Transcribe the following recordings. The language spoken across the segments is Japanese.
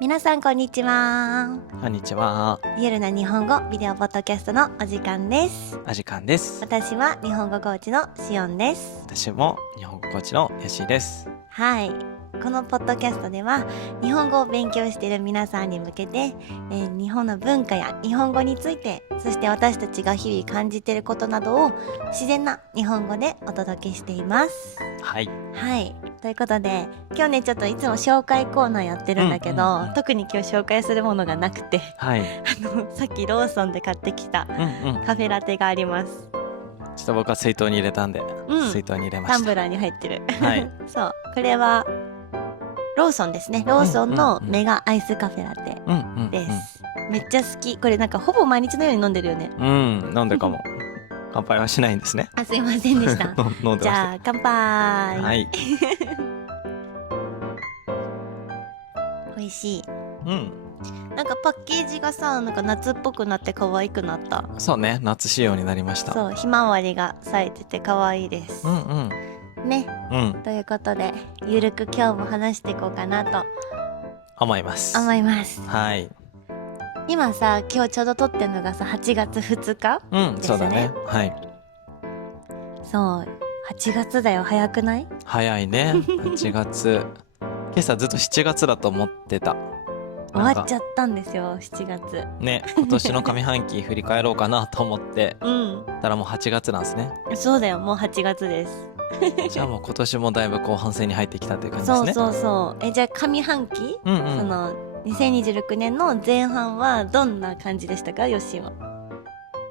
皆さんこんにちは。こんにちは。リアルな日本語ビデオポッドキャストのお時間です。お時間です。私は日本語コーチのしおんです。私も日本語コーチのよしです。はい。このポッドキャストでは日本語を勉強している皆さんに向けて、日本の文化や日本語について、そして私たちが日々感じていることなどを自然な日本語でお届けしています。はい。はい。ということで、今日ねちょっといつも紹介コーナーやってるんだけど、特に今日紹介するものがなくて、はい。さっきローソンで買ってきたカフェラテがあります。ちょっと僕は水筒に入れたんで、水筒に入れました。タンブラーに入ってる。はい。そう。これはローソンですね。ローソンのメガアイスカフェラテです。めっちゃ好き。これなんかほぼ毎日のように飲んでるよね。飲んでるかも。乾杯はしないんですね。あ、すいませんでした。飲んでました。じゃあ乾杯。はい。美味しい。なんかパッケージがさ、なんか夏っぽくなって可愛くなった。そうね、夏仕様になりました。そう、ひまわりが咲いてて可愛いです。ね。ということで、ゆるく今日も話していこうかなと思います。はい。今さ、今日ちょうど撮ってるのがさ、8月2日ですね。そうだね。はい。そう、8月だよ。早くない？早いね。8月。今朝ずっと7月だと思ってた。終わっちゃったんですよ、7月。ね、今年の上半期振り返ろうかなと思って、たらもう8月なんですね。そうだよ、もう8月です。じゃあもう今年もだいぶ後半戦に入ってきたという感じですね。そう。じゃあ上半期、その2026年の前半はどんな感じでしたか、よしは。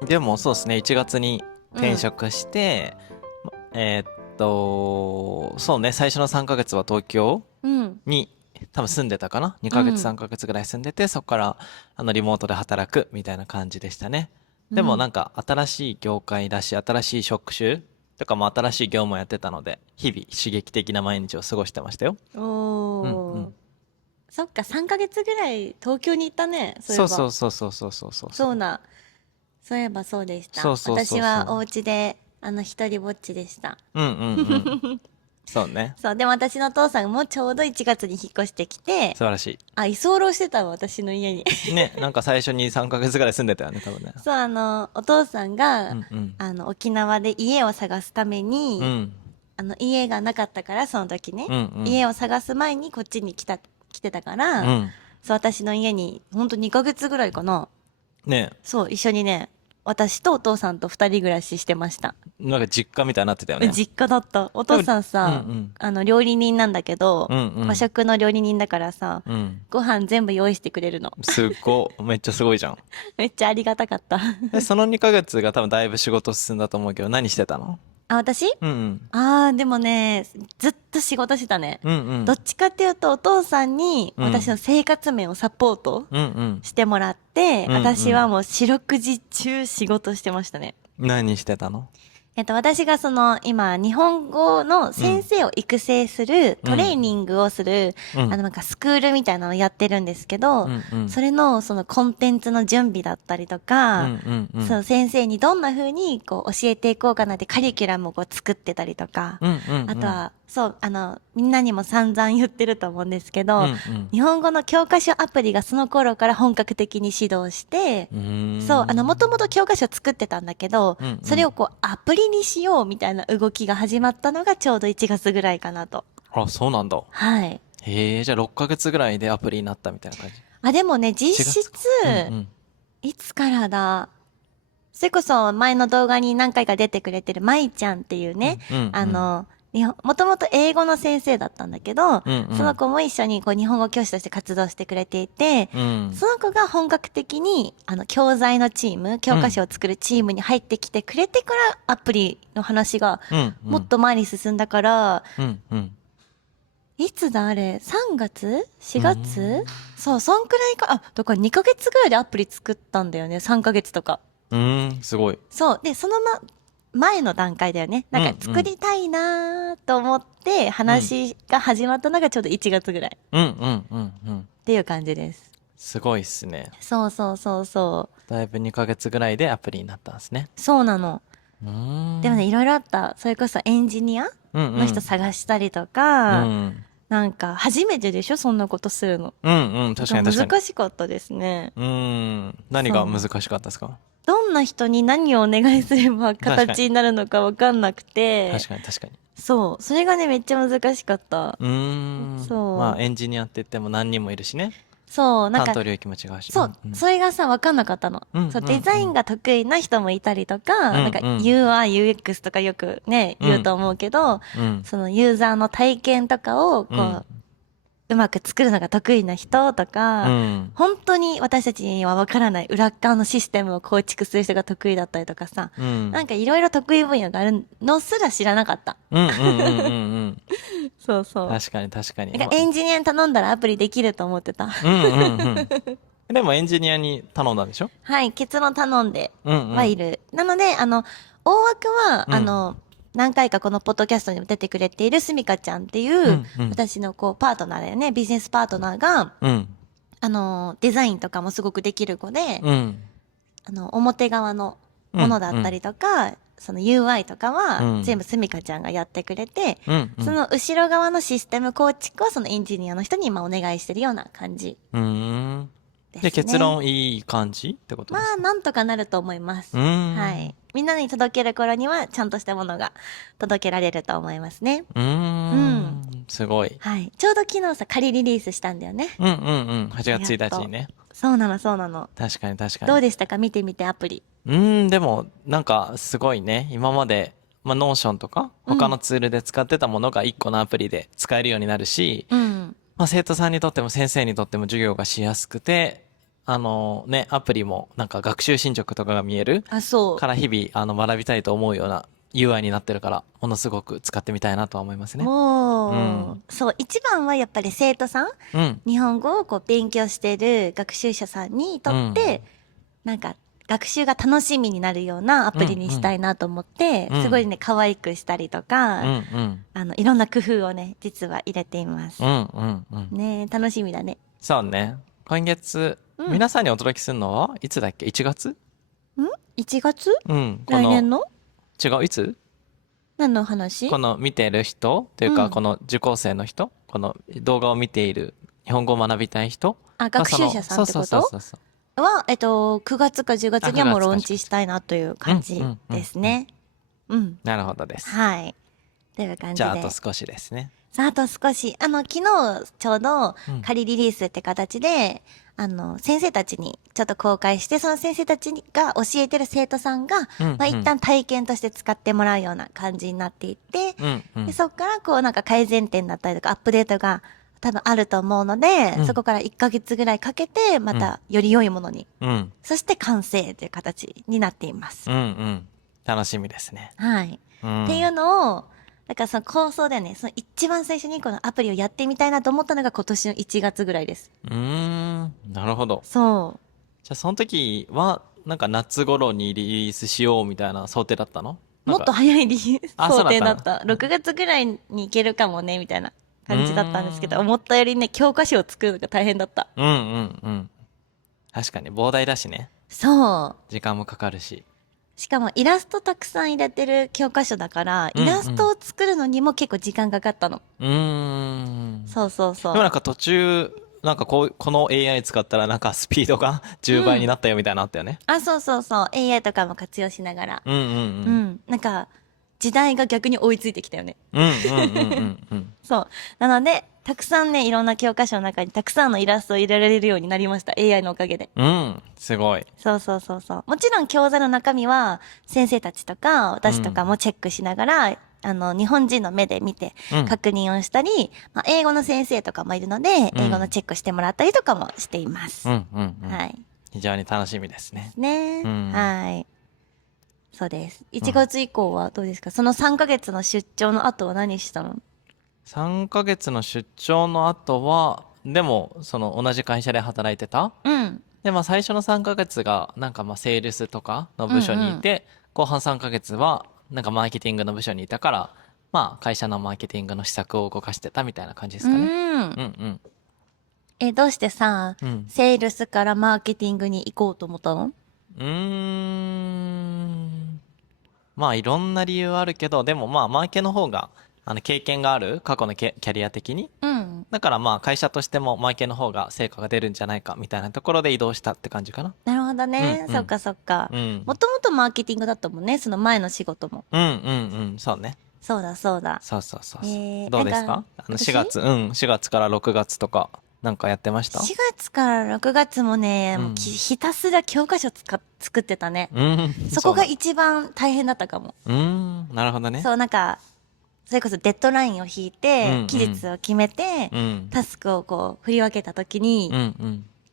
でもそうですね、1月に転職して、そうね、最初の3ヶ月は東京に、多分住んでたかな、2ヶ月3ヶ月ぐらい住んでて、そこからリモートで働くみたいな感じでしたね。でもなんか新しい業界だし、新しい職種とかも新しい業務をやってたので、日々刺激的な毎日を過ごしてましたよ。そっか、3ヶ月ぐらい東京に行ったね。そういえばそうでした。私はお家で一人ぼっちでした。そうね。そう、でも私のお父さんもちょうど1月に引っ越してきて、素晴らしい。居候してたわ、私の家に。ね、なんか最初に3ヶ月ぐらい住んでたよね、多分ね。そう、お父さんが、沖縄で家を探すために、家がなかったから、その時ね、家を探す前にこっちに来てたから、そう、私の家に、ほんと2ヶ月ぐらいかな。ね。そう、一緒にね、私とお父さんと2人暮らししてました。なんか実家みたいになってたよね。実家だった。お父さんさ、料理人なんだけど、和食の料理人だからさ、ご飯全部用意してくれるの。めっちゃすごいじゃん。めっちゃありがたかった。その2ヶ月が多分だいぶ仕事進んだと思うけど、何してたの？私？でもね、ずっと仕事してたね。どっちかっていうと、お父さんに私の生活面をサポートしてもらって、私はもう四六時中仕事してましたね。何してたの？私が今、日本語の先生を育成する、トレーニングをする、なんかスクールみたいなのをやってるんですけど、それのコンテンツの準備だったりとか、先生にどんな風に教えていこうかなってカリキュラムを作ってたりとか、あとは、みんなにも散々言ってると思うんですけど、日本語の教科書アプリがその頃から本格的に指導して、もともと教科書作ってたんだけど、それをアプリにしようみたいな動きが始まったのがちょうど1月ぐらいかなと。あ、そうなんだ。はい。へえ、じゃあ6ヶ月ぐらいでアプリになったみたいな感じ？でもね、実質、いつからだ、それこそ前の動画に何回か出てくれてるまいちゃんっていうね、もともと英語の先生だったんだけど、その子も一緒に日本語教師として活動してくれていて、その子が本格的に教材のチーム、教科書を作るチームに入ってきてくれてからアプリの話がもっと前に進んだから、いつだあれ ?3 月 ?4 月そう、そんくらいか。だから2ヶ月ぐらいでアプリ作ったんだよね。3ヶ月とか。すごい。そう。で、その前の段階だよね。なんか作りたいなと思って話が始まったのがちょうど1月ぐらい。っていう感じです。すごいっすね。そう。だいぶ2ヶ月ぐらいでアプリになったんですね。そうなの。でもね、いろいろあった。それこそエンジニアの人探したりとか、なんか初めてでしょ、そんなことするの。うんうん、確かに確かに。難しかったですね。何が難しかったですか？どんな人に何をお願いすれば確かに。形になるのか分かんなくて、確かに確かに。そう、それがね、めっちゃ難しかった。まあそう。エンジニアって言っても何人もいるしね。そう、なんか、担当領域も違うし。そう、それがさ、分かんなかったの。そう、デザインが得意な人もいたりとか、なんか UI、UX とかよくね、言うと思うけど、そのユーザーの体験とかを、うまく作るのが得意な人とか、本当に私たちには分からない裏側のシステムを構築する人が得意だったりとかさ、なんかいろいろ得意分野があるのすら知らなかった。そうそう。確かに確かに。なんかエンジニアに頼んだらアプリできると思ってた。でもエンジニアに頼んだんでしょ？はい、結論頼んではいる。なので、大枠は、何回かこのポッドキャストにも出てくれているすみかちゃんっていう、私のこう、パートナーだよね、ビジネスパートナーが、デザインとかもすごくできる子で、表側のものだったりとか、その UI とかは全部すみかちゃんがやってくれて、その後ろ側のシステム構築はそのエンジニアの人に今お願いしてるような感じですね。で、結論いい感じってことですか？まあ、なんとかなると思います。はい。みんなに届ける頃にはちゃんとしたものが届けられると思いますね。すごい。はい。ちょうど昨日さ、仮リリースしたんだよね。8月1日にね。そうなの、そうなの。確かに確かに。どうでしたか？見てみてアプリ。でも、なんか、すごいね。今まで、まあ、ノーションとか、他のツールで使ってたものが1個のアプリで使えるようになるし、まあ、生徒さんにとっても先生にとっても授業がしやすくて、アプリもなんか学習進捗とかが見えるから日々、学びたいと思うような UI になってるから、ものすごく使ってみたいなとは思いますね。そう、一番はやっぱり生徒さん、日本語をこう勉強している学習者さんにとって、なんか、学習が楽しみになるようなアプリにしたいなと思って、すごいね、可愛くしたりとか、いろんな工夫をね、実は入れています。ね、楽しみだね。そうね。今月、皆さんにお届けするのはいつだっけ？ 1 月？1月？来年の？違う、いつ？何の話？この見てる人というか、この受講生の人、この動画を見ている日本語を学びたい人。学習者さんってこと？は、9月か10月にはもうローンチしたいなという感じですね。なるほどです。はい。という感じで。じゃあ、あと少しですね。あと少し。昨日、ちょうど、仮リリースって形で、先生たちにちょっと公開して、その先生たちが教えてる生徒さんが、一旦体験として使ってもらうような感じになっていって、でそこからこうなんか改善点だったりとかアップデートが多分あると思うので、そこから1ヶ月ぐらいかけて、またより良いものに、そして完成という形になっています。楽しみですね。はい。っていうのを、だからその構想でね、その一番最初にこのアプリをやってみたいなと思ったのが今年の1月ぐらいです。なるほど。そう。じゃあその時は、なんか夏頃にリリースしようみたいな想定だったの？もっと早いリリース想定だった。6月ぐらいに行けるかもね、みたいな感じだったんですけど、思ったよりね、教科書を作るのが大変だった。確かに膨大だしね。そう。時間もかかるし。しかもイラストたくさん入れてる教科書だから、イラストを作るのにも結構時間かかったの。そうそうそう。でもなんか途中、なんかこの AI 使ったらなんかスピードが10倍になったよみたいなのあったよね。そうそうそう。AI とかも活用しながら。なんか、時代が逆に追いついてきたよね。そう。なので、たくさんね、いろんな教科書の中にたくさんのイラストを入れられるようになりました。AI のおかげで。すごい。そうそうそうそう。もちろん教材の中身は、先生たちとか、私とかもチェックしながら、日本人の目で見て確認をしたり、英語の先生とかもいるので、英語のチェックしてもらったりとかもしています。はい。非常に楽しみですね。はい。そうです。1月以降はどうですか？その3ヶ月の出張の後は何したの？3ヶ月の出張の後は、でも、その同じ会社で働いてた。で、最初の3ヶ月が、なんかセールスとかの部署にいて、後半3ヶ月は、なんかマーケティングの部署にいたから、会社のマーケティングの施策を動かしてたみたいな感じですかね。どうしてさ、セールスからマーケティングに行こうと思ったの？いろんな理由あるけど、でもマーケの方が、経験がある過去のキャリア的に、だからまあ会社としてもマーケの方が成果が出るんじゃないかみたいなところで移動したって感じかな。なるほどね。そっかそっか。もともとマーケティングだったもんね。その前の仕事も。そうね。そうだそうだ。そう。どうですか4月、4月から6月とか、なんかやってました？ 4 月から6月もね、もうひたすら教科書作ってたね。そこが一番大変だったかも。なるほどね。そう、なんか、それこそデッドラインを引いて、期日を決めて、タスクをこう振り分けた時に、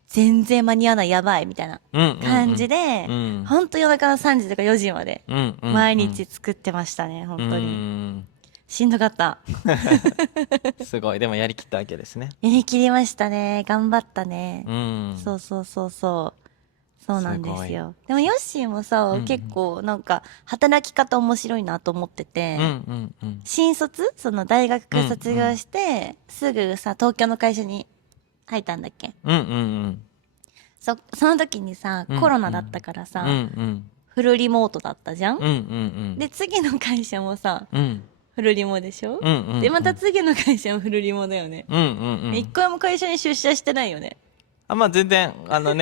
全然間に合わないやばいみたいな感じで、ほんと夜中の3時とか4時まで、毎日作ってましたね、本当に。しんどかった。すごい。でもやりきったわけですね。やりきりましたね。頑張ったね。そう。そうなんですよ。でもヨッシーもさ、結構なんか働き方面白いなと思ってて、新卒その大学卒業して、すぐさ、東京の会社に入ったんだっけ？その時にさ、コロナだったからさ、フルリモートだったじゃん？で、次の会社もさ、フルリモでしょ、で、また次の会社もフルリモだよね。一回も会社に出社してないよね。まあ全然、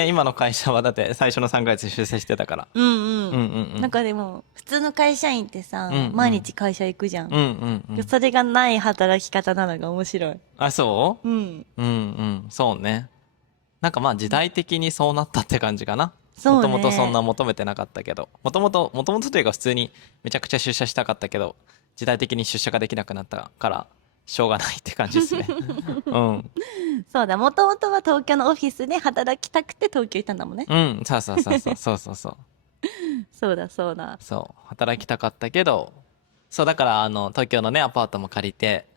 今の会社はだって最初の3ヶ月出社してたから。なんかでも、普通の会社員ってさ、毎日会社行くじゃん。それがない働き方なのが面白い。あ、そう？そうね。なんかまあ時代的にそうなったって感じかな。もともとそんな求めてなかったけど。もともとというか普通にめちゃくちゃ出社したかったけど、時代的に出社ができなくなったからしょうがないって感じですね。そうだ、もともとは東京のオフィスで働きたくて東京行ったんだもんね。そう。そうだ。そう、働きたかったけど、そうだから東京のねアパートも借りて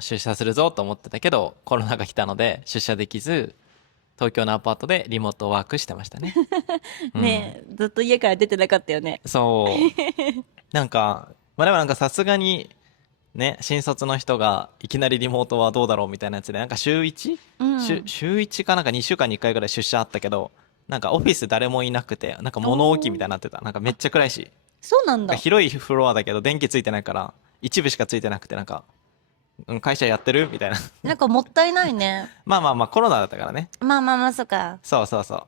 出社するぞと思ってたけど、コロナが来たので出社できず、東京のアパートでリモートワークしてましたね。ねえ、ずっと家から出てなかったよね。そう。なんかでもなんかさすがにね、新卒の人がいきなりリモートはどうだろうみたいなやつで、なんか週 1？週1かなんか2週間に1回ぐらい出社あったけど、なんかオフィス誰もいなくて、なんか物置みたいになってた。なんかめっちゃ暗いし。そうなんだ。広いフロアだけど電気ついてないから、一部しかついてなくて、なんか、会社やってるみたいな。なんかもったいないね。まあコロナだったからね。まあ、そうか。そう。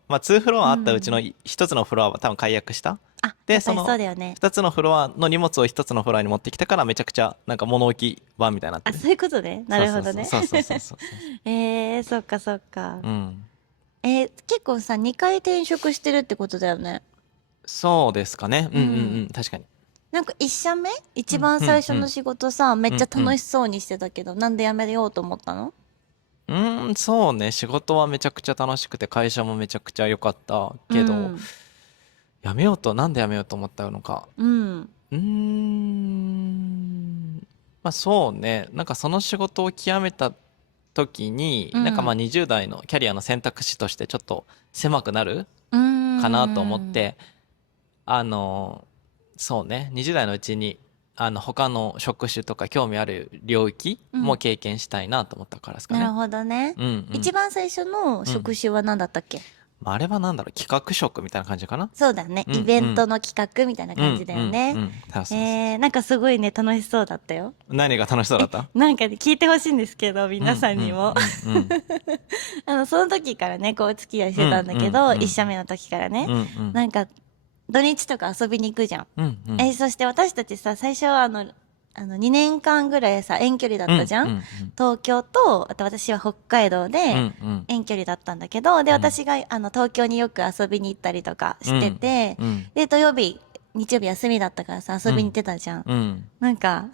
まあ2フロアあったうちの1つのフロアは多分解約した。で、その2つのフロアの荷物を1つのフロアに持ってきたから、めちゃくちゃなんか物置場みたいになってる。そういうことね。なるほどね。そう。そっか。結構さ、2回転職してるってことだよね。そうですかね。確かに。なんか1社目一番最初の仕事さ、めっちゃ楽しそうにしてたけど、なんで辞めようと思ったの？そうね。仕事はめちゃくちゃ楽しくて、会社もめちゃくちゃ良かったけど、なんで辞めようと思ったのか。まあそうね。なんかその仕事を極めた時に、なんかまあ20代のキャリアの選択肢としてちょっと狭くなるかなと思って、そうね。20代のうちに、他の職種とか興味ある領域も経験したいなと思ったからですかね。なるほどね。一番最初の職種は何だったっけ？あれはなんだろう、企画職みたいな感じかな。そうだね。イベントの企画みたいな感じだよね。なんかすごいね、楽しそうだったよ。何が楽しそうだった？なんかね、聞いてほしいんですけど、皆さんにも。その時からね、こうお付き合いしてたんだけど、1社目の時からね。なんか、土日とか遊びに行くじゃん。そして私たちさ、最初は2年間ぐらいさ、遠距離だったじゃん。東京と、あと私は北海道で遠距離だったんだけど、で、私が東京によく遊びに行ったりとかしてて、で、土曜日、日曜日休みだったからさ、遊びに行ってたじゃん。なんか、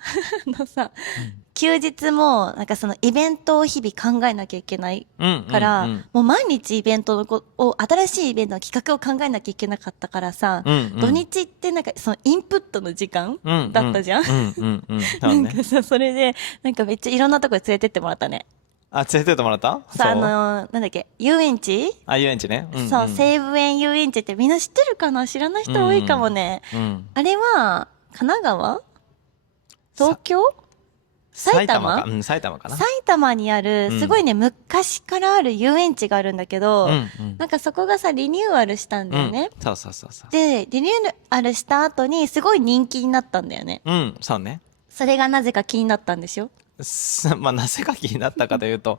休日も、なんかそのイベントを日々考えなきゃいけないから、もう毎日イベント新しいイベントの企画を考えなきゃいけなかったからさ、土日ってなんかそのインプットの時間だったじゃん。なんかさ、それで、なんかめっちゃいろんなとこに連れてってもらったね。連れてってもらった？さ、なんだっけ、遊園地？遊園地ね。そう、西武園遊園地ってみんな知ってるかな？知らない人多いかもね。あれは、神奈川？東京？埼玉かな。埼玉にある、すごいね、昔からある遊園地があるんだけど、なんかそこがさ、リニューアルしたんだよね。そう。で、リニューアルした後に、すごい人気になったんだよね。そうね。それがなぜか気になったんでしょ？まあ、なぜか気になったかというと、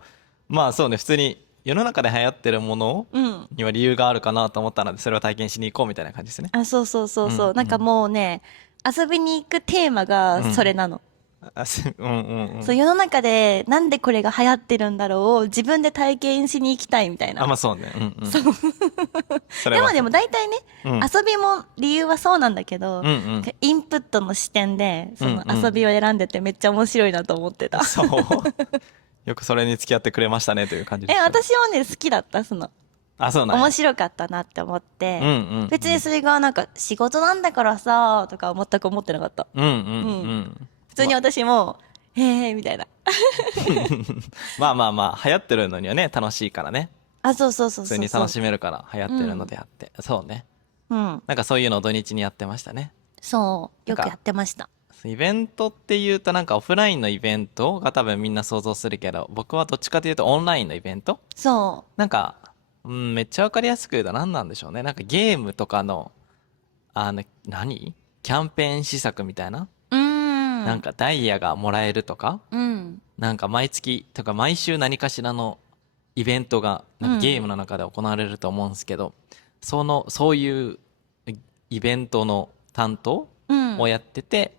まあそうね、普通に世の中で流行ってるものうん。には理由があるかなと思ったので、それを体験しに行こうみたいな感じですね。あ、そうそうそうそう。なんかうんうん。もうね、遊びに行くテーマがうん。それなの。うんうんうそう、ん。世の中でなんでこれが流行ってるんだろうを自分で体験しに行きたいみたいあ、な。まあそうね。うんうん。そう。それはそう。でも大体ね、うん。遊びも理由はそうなんだけど、うんうん。インプットの視点で、うんその遊びうを選んでてめっちゃ面白いなと思ってた。ん。そう。よくそれに付き合ってくれましたねという感じでしたね。私はね、好きだった、あ、そうなんや。面白かったなって思って、うんうん別にそれがなんか仕事なんだからさ、とか全く思ってなかった。うん。うんうんううん。ん。普通に私も、へえ、みたいな。まあまあまあ、流行ってるのにはね、楽しいからね。あ、そうそうそう普通にそうそう。楽しめるから流行ってるのうん。であって。そうね。うん。なんかそういうのを土日にやってましたね。そう。よくやなんか、ってました。イベントっていうとなんかオフラインのイベントが多分みんな想像するけど、僕はどっちかというとオンラインのイベントそなんか、うん、めっちゃわかりやすく言うと何なんでしょうね。なんかゲームとかの、キャンペーン施策みたいなう。うーん。なんかダイヤがもらえるとかうん。なんか毎月とか毎週何かしらのイベントがなんかゲーうん。ムの中で行われると思うんですけど、そういうイベントの担当うん。をやってて、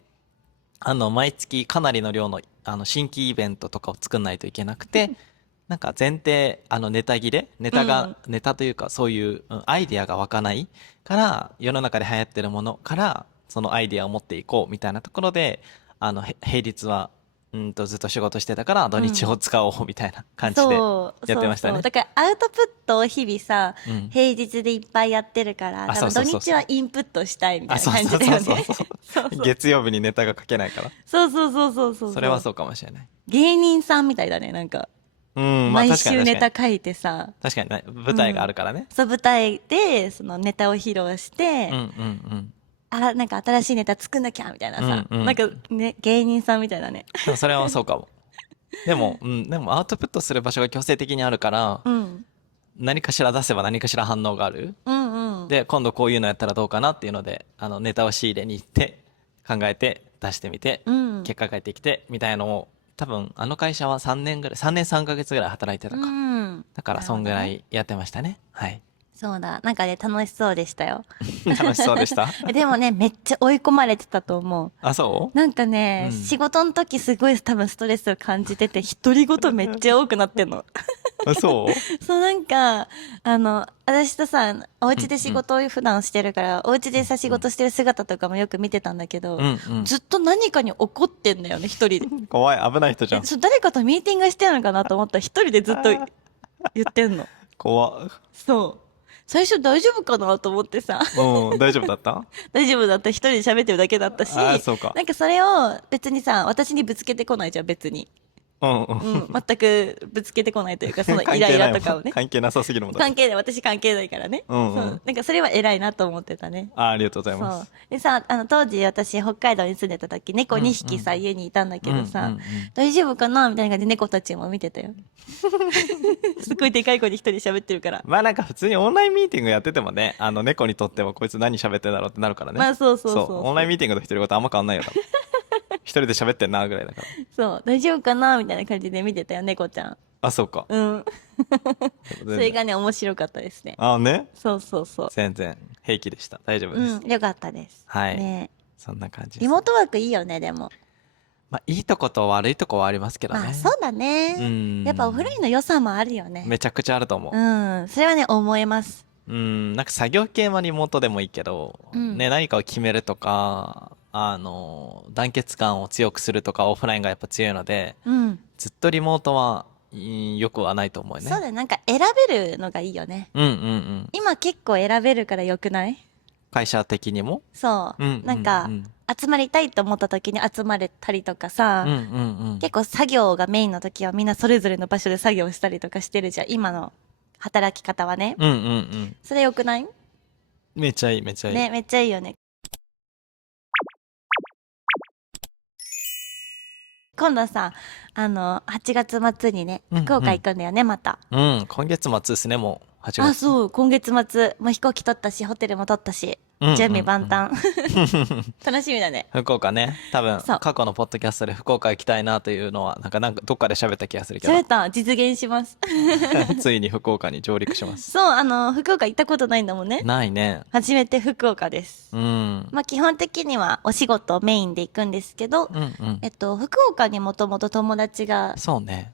毎月かなりの量の、新規イベントとかを作んないといけなくて、なんか前提、ネタ切れネタというかそういうアイディアが湧かないから、世の中で流行ってるものから、そのアイディアを持っていこうみたいなところで、平日は、ずっと仕事してたから土日をうん。使おうみたいな感じでそう、やってそうそう。ましたね。だからアウトプットを日々さ、うん。平日でいっぱいやってるから、あ、多そう分土日はそうそうそう。インプットしたいみたあ、いな感そうそうじだよね。そうそうそそうう。そう。月曜日にネタが書けないから。そうそうそうそうそうそう。それはそうかもしれない。芸人さんみたいだね、なんか。うん、まあ毎確かに確かに。週ネタ書いてさ、確かにね、舞台があうん。るからね。そう、舞台で、そのネタを披露しうんうて、んなんか新しいネタ作んなきゃみたいなうん。うさ、んうん。なんかね、芸人さんみたいだね。でもそれはそうかも。でもアウトプットする場所が強制的にあるから、うん。何かしら出せば何かしら反応がある。うんうん。で、今度こういうのやったらどうかなっていうので、ネタを仕入れに行って、考えて、出してみて、うん。結果返ってきて、みたいなのを、多分、あの会社は3年ぐらい、3年3ヶ月ぐらい働いてうたか。ん。だから、なるそんぐらほどね。いやってましたね。はい。そうだ。なんかね、楽しそうでしたよ。楽しそうでした。でもね、めっちゃ追い込まれてたと思う。あ、そなんかう。うね、ん。仕事の時すごい多分ストレスを感じてて、独り言めっちゃ多くなってんの。あ、そそうなんか、私とさ、おう。う家んうん。で仕事を普段してるから、お家でさ、仕うん事してる姿とかもよく見てたんだけど、うんずっと何かに怒ってんだよね、一人で。うん。怖い、危ない人じゃん。誰かとミーティングしてるのかなと思ったら一人でずっと言ってんの。怖っ。そう。最初大丈夫かなと思ってさ、うん、大丈夫だった大丈夫だった、一人で喋ってるだけだったし、ああ、そうか。なんかそれを別にさ、私にぶつけてこないじゃん、別に。うんううん、ん。全くぶつけてこないというか、そのイ関ライ係ないもん。ラとかをね。関係なさすぎるもんだって。関係ない、私関係ないからね。そう。うんうん。なんかそれは偉いなと思ってたね。ありがとうございまそう。す。でさ、当時私北海道に住んでた時、猫うんう2匹さ、ん。家にいたんだうんうんうけどさ、ん。大丈夫かなみたいな感じで猫たちも見てたよ。すっごいでかい声で一人で喋ってるから。まあなんか普通にオンラインミーティングやっててもね、猫にとってはこいつ何喋ってんだろうってなるからね。まあそうそうそう。オンラインそうそう。ミーティングと独り言あんま変わんないよ、多分。一人で喋ってんな、ぐらいだから。そう、大丈夫かなみたいな感じで見てたよ、猫ちゃん。あ、そうか。うん。そ全然。れがね、面白かったですね。あね。そうそうそう。全然平気でした。大丈夫です。うん、よかったです。はい。ね。そんな感じです。リモートワークいいよね、でも。まあいいとこと悪いとこはありますけどまあ、そね。うだうね。やっぱオフラインん。の良さもあるよね。めちゃくちゃあると思うん、それはね、思えます。なんか作業系はリモートでもいいけど、うん。ね、何かを決めるとか、団結感を強くするとかオフラインがやっぱ強いので、うん。ずっとリモートは、よくはないと思うね。そうだね、なんか選べるのがいいよね。うんうんうん。今結構選べるから良くない？会社的にもそうんうう。なんか、ん集まりたいと思った時に集まれたりとかうん。うさ、んうんうん。結構作業がメインの時はみんなそれぞれの場所で作業したりとかしてるじゃん。今の働き方はね。うんうんうん。それ良くない？めっちゃいいめっちゃいい。ね、めっちゃいいよね。今度さ、8月末にね、うん福岡うん。行くんだよね、また。うん、今月末ですね、もう8あ、月。そう、今月末、もう飛行機取ったし、ホテルも取ったし。準備万端。楽しみだね。福岡ね。多分、過去のポッドキャストで福岡行きたいなというのは、なんかどっかで喋った気がするけど。喋った。実現します。ついに福岡に上陸します。そう、福岡行ったことないんだもんね。ないね。初めて福岡です。うん。まあ基本的にはお仕事メインで行くんですけど、福岡にもともと友達が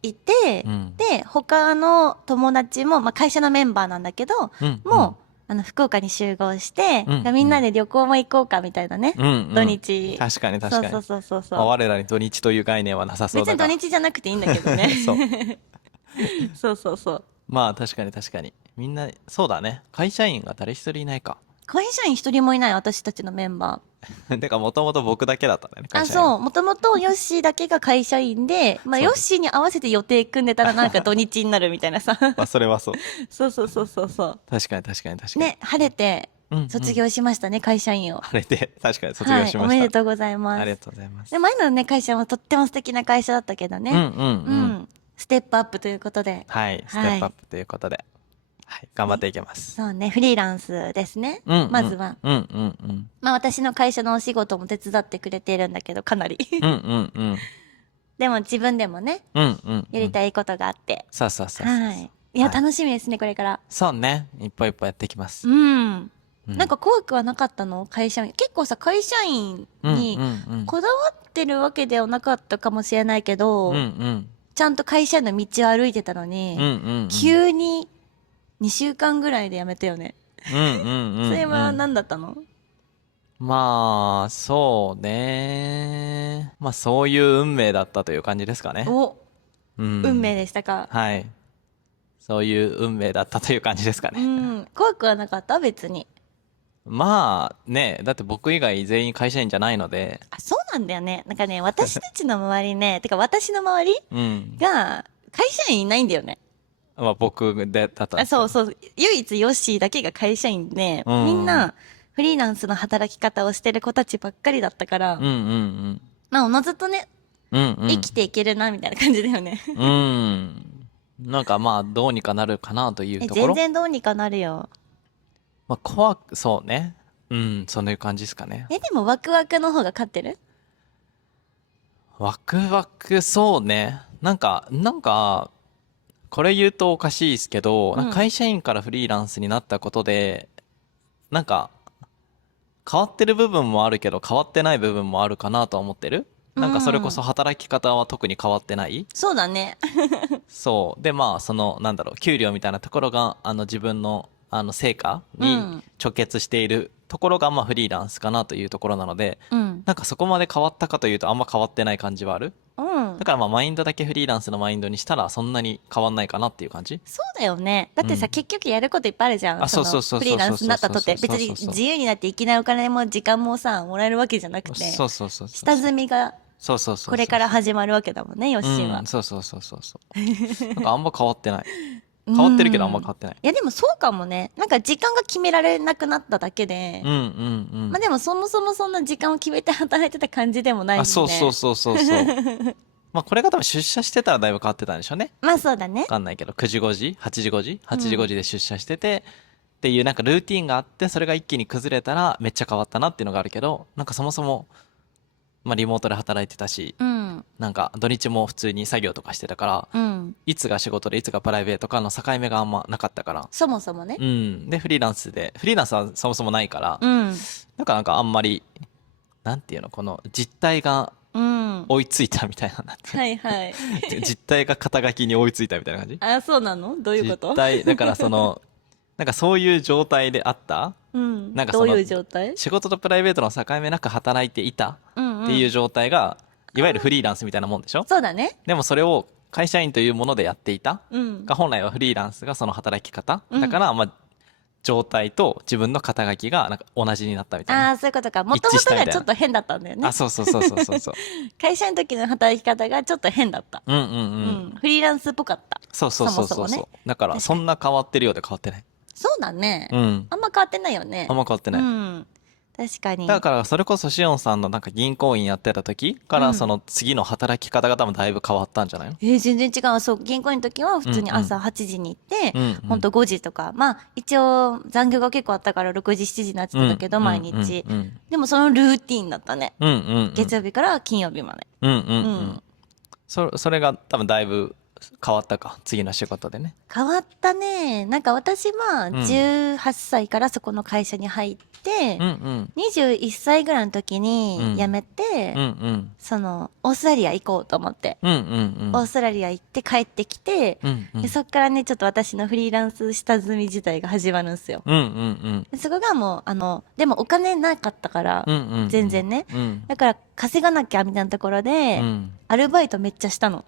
いて、で、他の友達も、まあ会社のメンバーなんだけど、もう、福岡に集合して、みんなで旅行も行こうかみたいなね。土日。確かに確かに。そう。我らに土日という概念はなさそうだが。別に土日じゃなくていいんだけどね。そう。まあ確かに。みんな、そうだね。会社員が誰一人いないか。会社員一人もいない、私たちのメンバー。てか、もともと僕だけだったんだよね、会社員。そう。もともとヨッシーだけが会社員で、まあ、ヨッシーに合わせて予定組んでたらなんか土日になるみたいなさ。まあ、それはそう。そう。確かに。ね、晴れて、卒業しましたね、会社員を。晴れて、確かに卒業しました。おめでとうございます。ありがとうございます。で、前のね、会社はとっても素敵な会社だったけどね。ステップアップということで。はい、ステップアップということで。はい、頑張っていきます。そうね、フリーランスですね。まずは。まあ私の会社のお仕事も手伝ってくれているんだけど、かなり。でも自分でもね、やりたいことがあって。そう。はい。いや、楽しみですね、これから。そうね、一歩一歩やっていきます。なんか怖くはなかったの？会社員。結構さ、会社員にこだわってるわけではなかったかもしれないけど、ちゃんと会社の道を歩いてたのに、急に2週間ぐらいで辞めたよね。それは何だったの？まあ、そうね。まあ、そういう運命だったという感じですかね。運命でしたか？はい。そういう運命だったという感じですかね。怖くはなかった？別に。まあね、だって僕以外全員会社員じゃないので。そうなんだよね。なんかね、私たちの周りね、てか私の周りが会社員いないんだよね。まあ僕でだったんですそう。唯一ヨッシーだけが会社員で、みんなフリーランスの働き方をしてる子たちばっかりだったから、まあおのずとね、生きていけるなみたいな感じだよね。なんかまあどうにかなるかなというところ。全然どうにかなるよ。まあそうね。そういう感じですかね。でもワクワクの方が勝ってる？ワクワク、そうね。なんか、これ言うとおかしいですけど、会社員からフリーランスになったことで、なんか、変わってる部分もあるけど、変わってない部分もあるかなとは思ってる。なんかそれこそ働き方は特に変わってない。そうだね。そう。で、まあ、給料みたいなところが、自分の、成果に直結しているところが、まあ、フリーランスかなというところなので、なんかそこまで変わったかというと、あんま変わってない感じはある。だからまあ、マインドだけフリーランスのマインドにしたら、そんなに変わんないかなっていう感じ。そうだよね。だってさ、結局やることいっぱいあるじゃん。そう。フリーランスになったとて、別に自由になっていきなりお金も時間もさ、もらえるわけじゃなくて、下積みが、これから始まるわけだもんね、ヨッシーは。そう。なんかあんま変わってない。変わってるけどあんま変わってない。いやでもそうかもね。なんか時間が決められなくなっただけで。まあでもそもそもそんな時間を決めて働いてた感じでもないんでね。そう。まあこれが多分出社してたらだいぶ変わってたんでしょうね。まあそうだね。わかんないけど、9時5時 ?8 時5時 ?8 時5時で出社してて、っていうなんかルーティンがあって、それが一気に崩れたらめっちゃ変わったなっていうのがあるけど、なんかそもそも、まあリモートで働いてたし、なんか土日も普通に作業とかしてたから、いつが仕事でいつがプライベートかの境目があんまなかったから。そもそもね。で、フリーランスはそもそもないから、なんかあんまり、なんていうの、この実態が追いついたみたいな。はいはい。実態が肩書きに追いついたみたいな感じ。あ、そうなの？どういうこと？実態、だからなんかそういう状態であった、なんかどういう状態？仕事とプライベートの境目なく働いていたっていう状態が、いわゆるフリーランスみたいなもんでしょ？そうだね。でもそれを会社員というものでやっていた、が本来はフリーランスがその働き方、だからまあ状態と自分の肩書きがなんか同じになったみたいな。ああ、そういうことか。もともとがちょっと変だったんだよね。そう。会社の時の働き方がちょっと変だった。フリーランスっぽかった。そう。ね、だからそんな変わってるようで変わってない。そうだね。あんま変わってないよね。あんま変わってない。確かに。だからそれこそしおんさんのなんか銀行員やってた時からその次の働き方が多分だいぶ変わったんじゃないの？全然違う。そう、銀行員の時は普通に朝8時に行って、ほんと5時とか、まあ一応残業が結構あったから6時、7時になってたけど、毎日。でもそのルーティンだったね。月曜日から金曜日まで。それが多分だいぶ変わったか、次の仕事でね。変わったね。なんか私は18歳からそこの会社に入って、21歳ぐらいの時に辞めて、その、オーストラリア行こうと思って、オーストラリア行って帰ってきて、でそっからね、ちょっと私のフリーランス下積み自体が始まるんですよ。でそこがもう、でもお金なかったから、全然ね。だから稼がなきゃみたいなところで、アルバイトめっちゃしたの。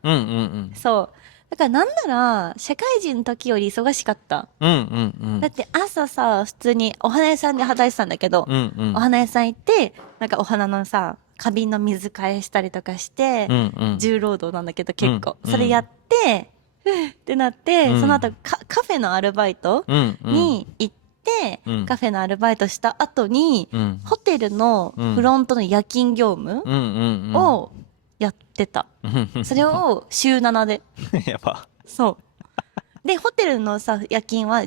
そう。だからなんなら、社会人の時より忙しかった。だって朝さ、普通にお花屋さんで働いてたんだけど、お花屋さん行って、なんかお花のさ、花瓶の水返したりとかして、重労働なんだけど結構。それやって、ってなって、その後カフェのアルバイトに行って、カフェのアルバイトした後に、ホテルのフロントの夜勤業務をやってた。それを週7で。やば。そう。で、ホテルのさ、夜勤は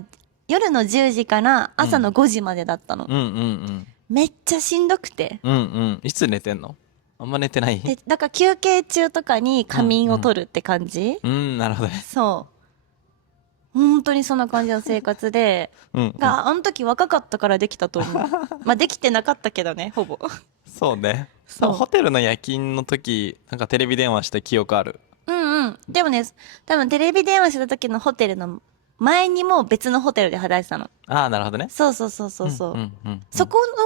夜の10時から朝の5時までだったの。めっちゃしんどくて。いつ寝てんの？あんま寝てない？で、だから休憩中とかに仮眠を取るって感じ？なるほどね。そう。本当にそんな感じの生活で、あの時若かったからできたと思う。まあできてなかったけどね、ほぼ。そうね。ホテルの夜勤の時、なんかテレビ電話した記憶ある。でもね、多分テレビ電話した時のホテルの前にも別のホテルで働いてたの。ああ、なるほどね。そう。そこ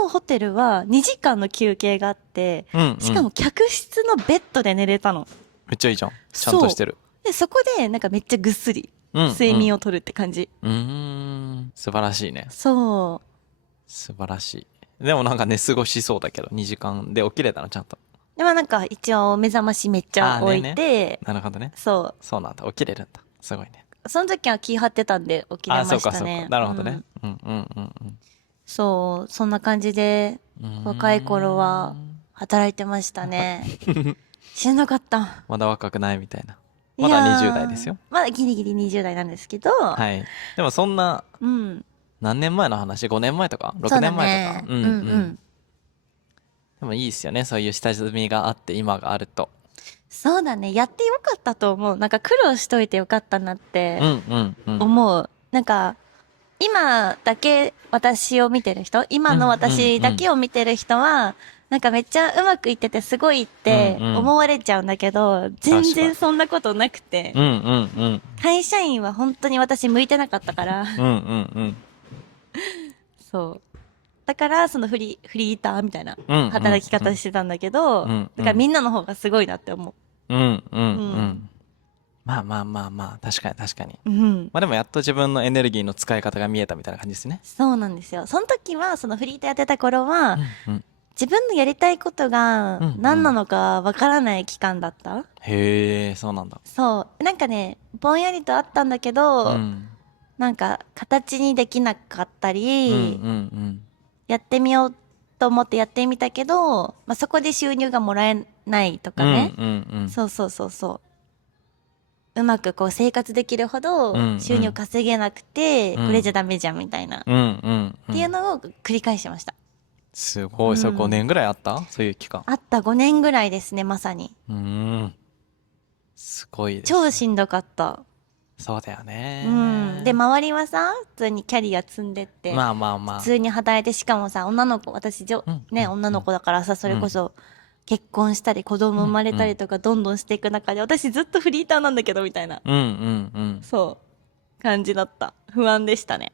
のホテルは2時間の休憩があって、しかも客室のベッドで寝れたの。めっちゃいいじゃん。ちゃんとしてる。で、そこでなんかめっちゃぐっすり、睡眠をとるって感じ。素晴らしいね。そう。素晴らしい。でもなんか寝過ごしそうだけど、2時間で起きれたのちゃんと。でもなんか一応目覚ましめっちゃ置いて、なるほどね。そう。そうなんだ。起きれるんだ。すごいね。その時は気張ってたんで起きれましたね。そうか。なるほどね。そう、そんな感じで、若い頃は働いてましたね。しんどかった。まだ若くないみたいな。まだ20代ですよ。まだギリギリ20代なんですけど。はい。でもそんな、何年前の話？ 5 年前とか ?6 年前とか。でもいいですよね。そういう下積みがあって今があると。そうだね。やってよかったと思う。なんか苦労しといてよかったなって思う。なんか、今だけ私を見てる人、今の私だけを見てる人は、なんかめっちゃうまくいっててすごいって思われちゃうんだけど、全然そんなことなくて、会社員は本当に私向いてなかったから、そう。だから、そのフリーターみたいな働き方してたんだけど、だからみんなの方がすごいなって思う。まあ、確かに。まあでもやっと自分のエネルギーの使い方が見えたみたいな感じですね。そうなんですよ。その時は、そのフリーターやってた頃は、自分のやりたいことが何なのかわからない期間だった。へえ、そうなんだ。そう。なんかね、ぼんやりとあったんだけど、なんか形にできなかったり、やってみようと思ってやってみたけど、まあ、そこで収入がもらえないとかね。そう。うまくこう生活できるほど収入稼げなくて、これじゃダメじゃんみたいな。っていうのを繰り返しました。すごい。それ5年ぐらいあった？そういう期間。あった5年ぐらいですね、まさに。すごいです。超しんどかった。そうだよね。で、周りはさ、普通にキャリア積んでって、まあ。普通に働いて、しかもさ、女の子、私、女の子だからさ、それこそ、結婚したり、子供生まれたりとか、どんどんしていく中で、私ずっとフリーターなんだけど、みたいな。そう。感じだった。不安でしたね。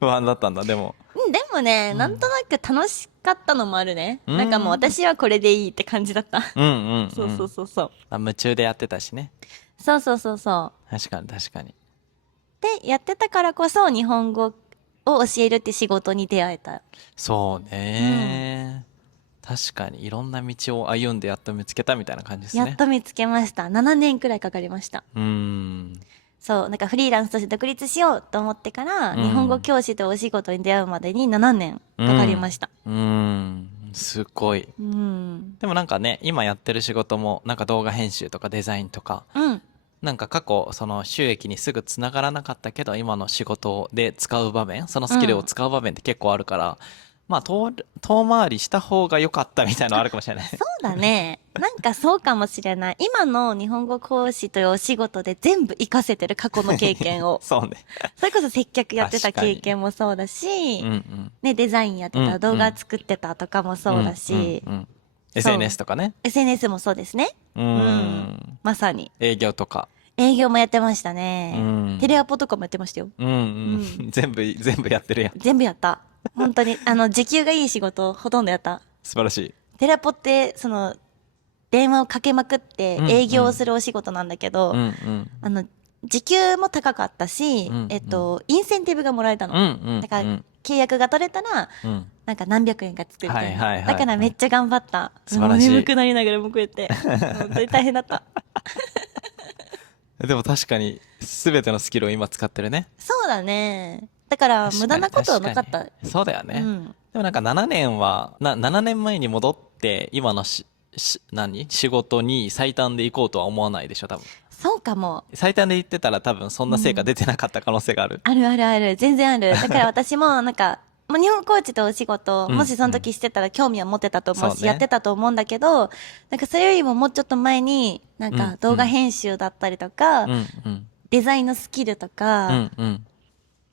不安だったんだ、でも。でもね、なんとなく楽しかったのもあるね。なんかもう私はこれでいいって感じだった。そう。夢中でやってたしね。そう。確かに。で、やってたからこそ日本語を教えるって仕事に出会えた。そうね、確かにいろんな道を歩んでやっと見つけたみたいな感じですね。やっと見つけました。7年くらいかかりました。そう、なんかフリーランスとして独立しようと思ってから、日本語教師とお仕事に出会うまでに7年かかりました。すごい。でもなんかね、今やってる仕事も、なんか動画編集とかデザインとか、なんか過去、その収益にすぐつながらなかったけど、今の仕事で使う場面、そのスキルを使う場面って結構あるから、まあ、遠回りした方が良かったみたいなのあるかもしれない。そうだね。なんかそうかもしれない。今の日本語講師というお仕事で全部活かせてる過去の経験を。そうね。それこそ接客やってた経験もそうだし、ね、デザインやってた、動画作ってたとかもそうだし、SNS とかね。SNS もそうですね。まさに。営業とか。営業もやってましたね。テレアポとかもやってましたよ。全部やってるやん。全部やった。本当に、時給がいい仕事ほとんどやった。素晴らしい。テレアポって、電話をかけまくって営業をするお仕事なんだけど、時給も高かったし、インセンティブがもらえたの。だから、契約が取れたら、なんか何百円か作るみたいな。だからめっちゃ頑張った。素晴らしい。眠くなりながらもこうやって。本当に大変だった。でも確かに、すべてのスキルを今使ってるね。そうだね。だから無駄なことはなかった。そうだよね。でもなんか7年前に戻って、今の仕事に最短で行こうとは思わないでしょ、多分。そうかも。最短で行ってたら多分そんな成果出てなかった可能性がある。あるあるある。全然ある。だから私もなんか、日本コーチとお仕事、もしその時してたら興味は持ってたと思うし、やってたと思うんだけど、なんかそれよりももうちょっと前に、なんか動画編集だったりとか、デザインのスキルとか、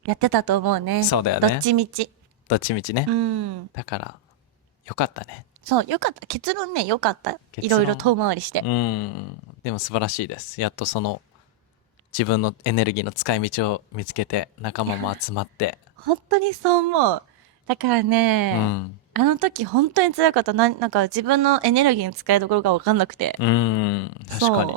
やってたと思うね。そうだよね。どっちみち。どっちみちね。だから、よかったね。そう、よかった。結論ね、よかった。いろいろ遠回りして。でも素晴らしいです。やっと自分のエネルギーの使い道を見つけて、仲間も集まって。本当にそう思う。だからね、あの時本当に辛かった。なんか自分のエネルギーの使いどころが分かんなくて。確かに。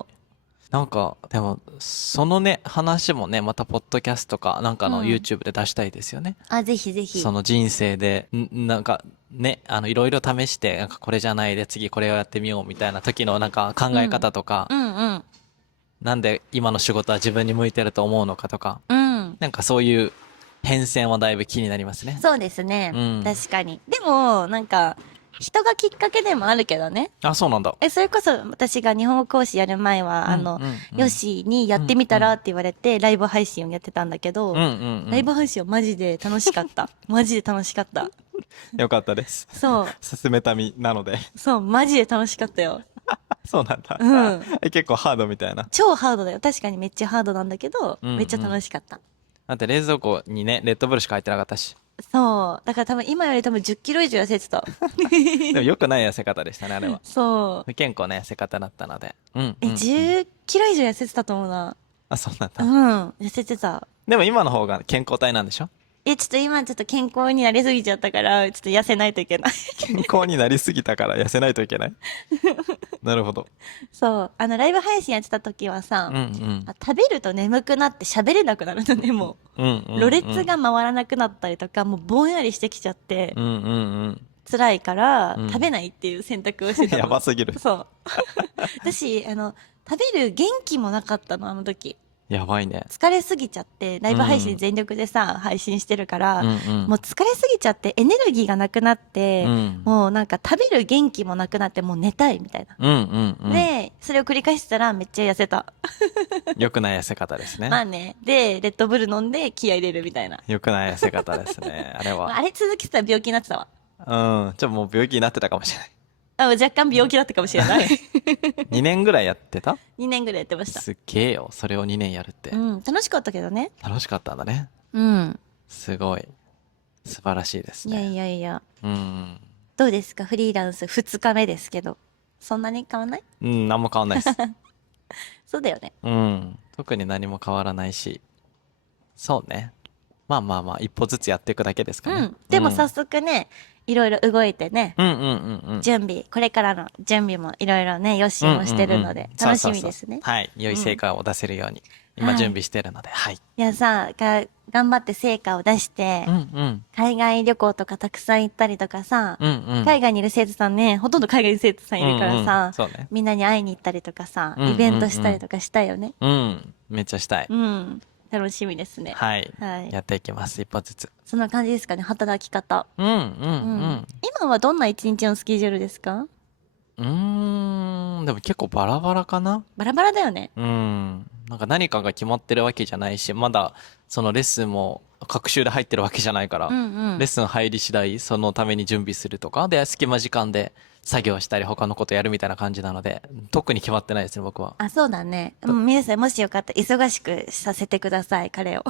なんか、でも、そのね、話もね、またポッドキャストか、なんかの YouTube で出したいですよね。ぜひぜひ。その人生で、なんか、ね、いろいろ試して、なんかこれじゃないで次これをやってみようみたいな時のなんか考え方とか、なんで今の仕事は自分に向いてると思うのかとか、なんかそういう変遷はだいぶ気になりますね。そうですね。確かに。でも、なんか、人がきっかけでもあるけどね。あ、そうなんだ。それこそ私が日本語講師やる前は、ヨシにやってみたらって言われて、ライブ配信をやってたんだけど、ライブ配信はマジで楽しかった。マジで楽しかった。よかったです。そう。進めた身なので。そう、マジで楽しかったよ。そうなんだ。結構ハードみたいな。超ハードだよ。確かにめっちゃハードなんだけど、めっちゃ楽しかった。だって冷蔵庫にね、レッドブルしか入ってなかったし。そう。だから多分今より多分10キロ以上痩せてた。でも良くない痩せ方でしたね、あれは。そう。不健康な痩せ方だったので。10キロ以上痩せてたと思うな。あ、そうなんだ。痩せてた。でも今の方が健康体なんでしょ？ちょっと今ちょっと健康になりすぎちゃったから、ちょっと痩せないといけない。健康になりすぎたから痩せないといけない？なるほど。そう。ライブ配信やってた時はさ、食べると眠くなって喋れなくなるのね、もう。ろれつが回らなくなったりとか、もうぼんやりしてきちゃって、辛いから、食べないっていう選択をしてたの。やばすぎる。そう。私、食べる元気もなかったの、あの時。やばいね。疲れすぎちゃって、ライブ配信全力でさ、配信してるから、もう疲れすぎちゃってエネルギーがなくなって、もうなんか食べる元気もなくなってもう寝たいみたいな。で、それを繰り返したらめっちゃ痩せた。良くない痩せ方ですね。まあね。で、レッドブル飲んで気合い入れるみたいな。良くない痩せ方ですね。あれは。あれ続けてたら病気になってたわ。もう病気になってたかもしれない。若干病気だったかもしれない。2年ぐらいやってた？ 2 年ぐらいやってました。すっげえよ。それを2年やるって。楽しかったけどね。楽しかったんだね。すごい。素晴らしいですね。いやいや。どうですかフリーランス2日目ですけど。そんなに変わんない？何も変わんないです。そうだよね。特に何も変わらないし。そうね。まあ、一歩ずつやっていくだけですかね。でも早速ね、いろいろ動いてね、準備、これからの準備もいろいろね、予習もしてるので、楽しみですね。はい。良い成果を出せるように、今準備してるので、はい。いやさ、頑張って成果を出して、うんうん。海外旅行とかたくさん行ったりとかさ、うんうん。海外にいる生徒さんね、ほとんど海外に生徒さんいるからうんうんさ、そうね。みんなに会いに行ったりとかさ、うんうんうんイベントしたりとかしたいよね。うん。めっちゃしたい。うん。楽しみですね。はい。はい。やっていきます。一歩ずつ。そんな感じですかね、働き方。うんうんううん。ん。今はどんな一日のスケジュールですか？でも結構バラバラかな。バラバラだよね。なんか何かが決まってるわけじゃないし、まだそのレッスンも隔週で入ってるわけじゃないから、うんうん。レッスン入り次第そのために準備するとか、で、隙間時間で作業したり他のことやるみたいな感じなので、特に決まってないですね、僕は。あ、そうだね。皆さんもしよかったら忙しくさせてください、彼を。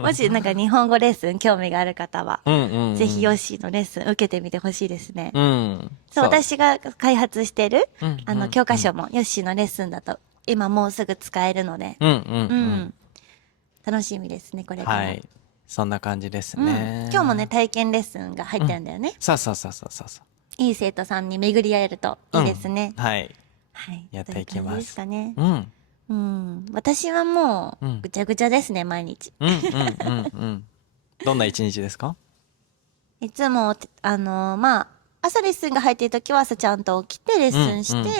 もしなんか日本語レッスン興味がある方は、うんうんうん。ぜひヨッシーのレッスン受けてみてほしいですね。うん。そう、私が開発してる、うんうん教科書もヨッシーのレッスンだと、今もうすぐ使えるので、うんうんううんん。楽しみですね、これから。はい。そんな感じですうん。ね。今日もね、体験レッスンが入ってるんだよね。そうそうそうそうそうそいい生徒さんに巡り合えるとう。いいですね。はい。はい。やっていきます。とう感じですかね。うん。うん。私はもう、ぐちゃぐちゃですね、毎日。うんうんうんうん。どんな一日ですか？いつも、まあ、朝レッスンが入っている時は朝ちゃんと起きてレッスンして、うんうん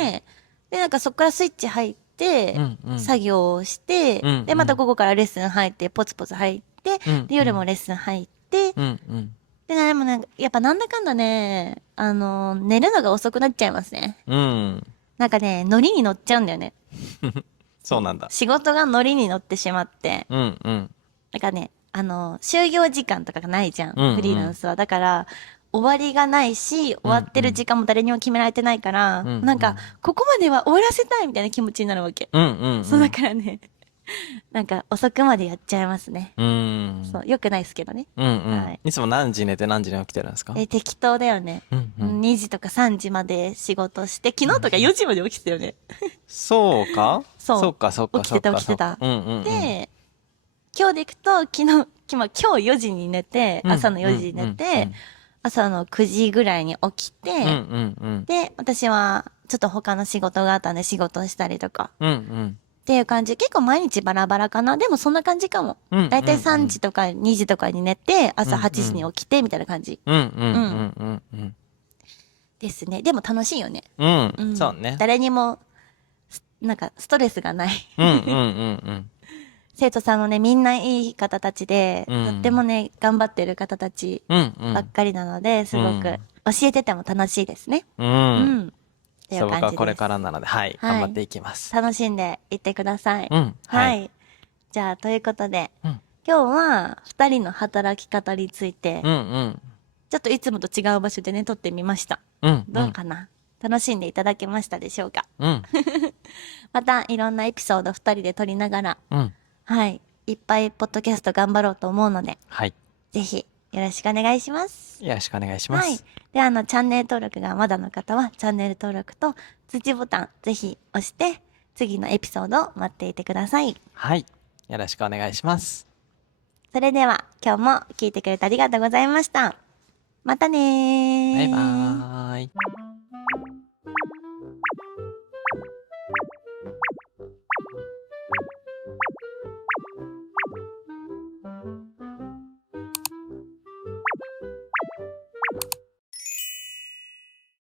で、なんかそこからスイッチ入って、うんうん作業をして、うんうんで、また午後からレッスン入って、ポツポツ入って、うんうんで、夜もレッスン入って、うんうんで、でもね、やっぱなんだかんだね、寝るのが遅くなっちゃいますね。うんなんかね、ノリに乗っちゃうんだよね。そうなんだ。仕事がノリに乗ってしまって、うんうんなんかね、就業時間とかがないじゃん、うんうんフリーランスは。だから、終わりがないし、終わってる時間も誰にも決められてないから、うんうんなんか、ここまでは終わらせたいみたいな気持ちになるわけ。うんうんそうだからね、なんか遅くまでやっちゃいますね。うんそう、良くないですけどね。うんうんはいいつも何時寝て何時に起きてるんですか？適当だよね。うんうん2時とか3時まで仕事して、昨日とか4時まで起きてたよね。そうかそうそうかそうか起きてたそうか起きてたそうかうんうんうんで、今日で行くと、今日4時に寝て、朝の4時に寝うんうんうんて、朝の9時ぐらいに起きて、うんうんうんで、私はちょっと他の仕事があったんで仕事をしたりとかうんうんっていう感じ。結構毎日バラバラかな。でもそんな感じかも。うんだいたい3時とか2時とかに寝て、朝8時に起きてみたいな感じうんうんうんうんですね。でも楽しいよね。うんうんそうね誰にも、なんかストレスがない。うんうんうん生徒さんもね、みんないい方たちで、うんとってもね、頑張ってる方たちうんうんばっかりなので、すごく教えてても楽しいですね。ううんん。っていそうう僕感じです。はこれからなのではいはい頑張っていきます楽しんでいってください。うんは。はいじゃあ、ということで、うん今日は二人の働き方について、うんうんちょっといつもと違う場所でね、撮ってみました。うんどうかな、楽しんでいただけましたでしょうか？うんまたいろんなエピソード二人で撮りながら、うんはい。いっぱいポッドキャスト頑張ろうと思うので、はいぜひよろしくお願いします。よろしくお願いしまはいす。で、チャンネル登録がまだの方は、チャンネル登録と通知ボタン、ぜひ押して、次のエピソードを待っていてください。はいよろしくお願いしますそれでは、今日も聞いてくれてありがとうございました。またねー。バイバーイ